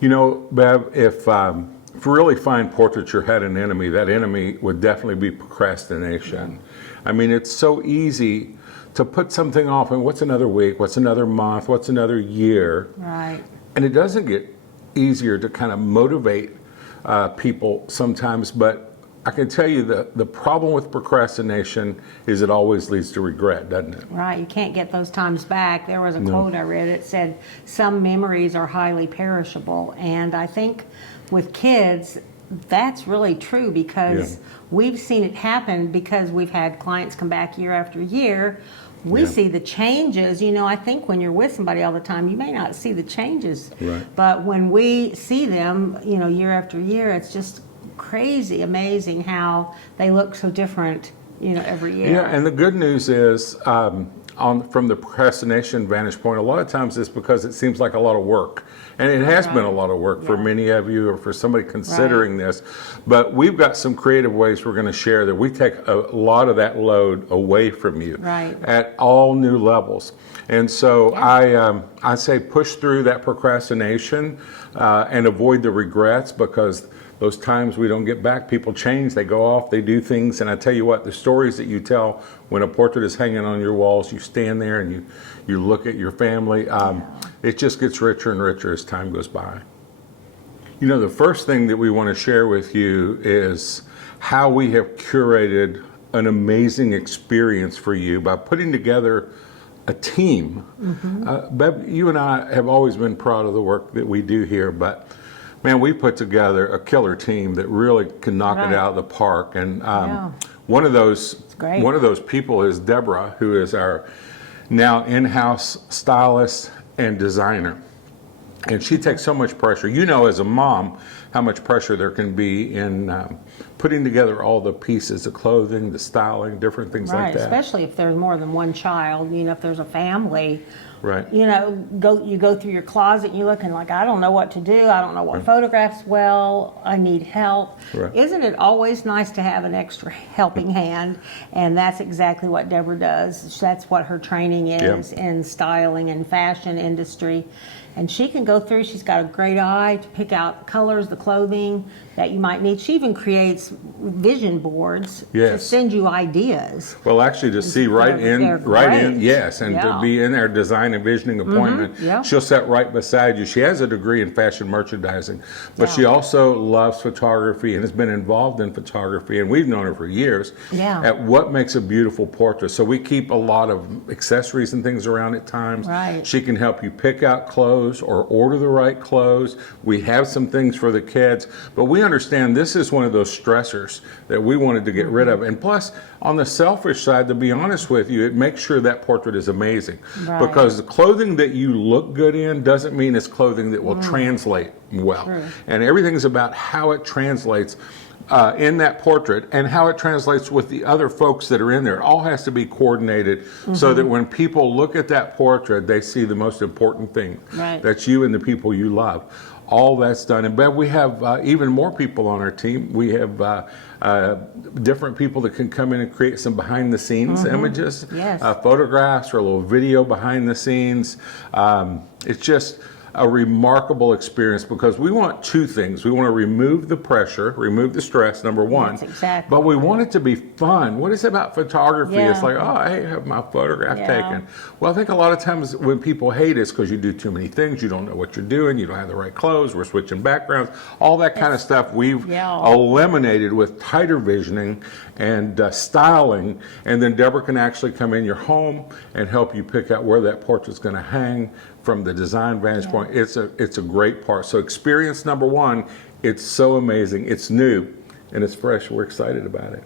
You know, Bev, if really fine portraiture had an enemy, that enemy would definitely be procrastination. I mean, it's so easy to put something off, and what's another week, what's another month, what's another year? Right. And it doesn't get easier to kind of motivate people sometimes, but I can tell you the problem with procrastination is it always leads to regret, doesn't it? Right, you can't get those times back. There was a quote I read, it said, some memories are highly perishable. And I think with kids, that's really true because we've seen it happen because we've had clients come back year after year. We see the changes. You know, I think when you're with somebody all the time, you may not see the changes. Right. But when we see them, you know, year after year, it's just crazy, amazing how they look so different, you know, every year. Yeah, and the good news is, from the procrastination vantage point, a lot of times it's because it seems like a lot of work. And it has been a lot of work for many of you or for somebody considering this. But we've got some creative ways we're going to share that we take a lot of that load away from you at all new levels. And so I say push through that procrastination and avoid the regrets, because those times we don't get back, people change, they go off, they do things. And I tell you what, the stories that you tell when a portrait is hanging on your walls, you stand there and you look at your family, it just gets richer and richer as time goes by. You know, the first thing that we want to share with you is how we have curated an amazing experience for you by putting together a team. Bev, you and I have always been proud of the work that we do here, but man, we put together a killer team that really can knock it out of the park. And one of those people is Deborah, who is our now in-house stylist and designer. And she takes so much pressure. You know, as a mom, how much pressure there can be in putting together all the pieces, the clothing, the styling, different things like that. Especially if there's more than one child, you know, if there's a family. Right. You know, you go through your closet and you're looking like, I don't know what to do. I don't know what photographs well. I need help. Right. Isn't it always nice to have an extra helping hand? And that's exactly what Deborah does. That's what her training is in styling and fashion industry. And she can go through, she's got a great eye to pick out colors, the clothing that you might need. She even creates vision boards to send you ideas. Well, actually to see right in, and to be in our design and visioning appointment. She'll sit right beside you. She has a degree in fashion merchandising, but she also loves photography and has been involved in photography, and we've known her for years, at what makes a beautiful portrait. So we keep a lot of accessories and things around at times. She can help you pick out clothes or order the right clothes. We have some things for the kids, but we understand this is one of those stressors that we wanted to get rid of. And plus, on the selfish side, to be honest with you, it makes sure that portrait is amazing. Because the clothing that you look good in doesn't mean it's clothing that will translate well. And everything's about how it translates in that portrait and how it translates with the other folks that are in there. It all has to be coordinated so that when people look at that portrait, they see the most important thing. That's you and the people you love. All that's done. And Bev, we have even more people on our team. We have different people that can come in and create some behind the scenes images, photographs or a little video behind the scenes. It's just a remarkable experience because we want two things. We want to remove the pressure, remove the stress, number one. But we want it to be fun. What is it about photography? It's like, oh, I have my photograph taken. Well, I think a lot of times when people hate it's because you do too many things. You don't know what you're doing. You don't have the right clothes. We're switching backgrounds. All that kind of stuff we've eliminated with tighter visioning and styling. And then Deborah can actually come in your home and help you pick out where that portrait's going to hang from the design vantage point. It's a great part. So experience number one, it's so amazing. It's new and it's fresh. We're excited about it.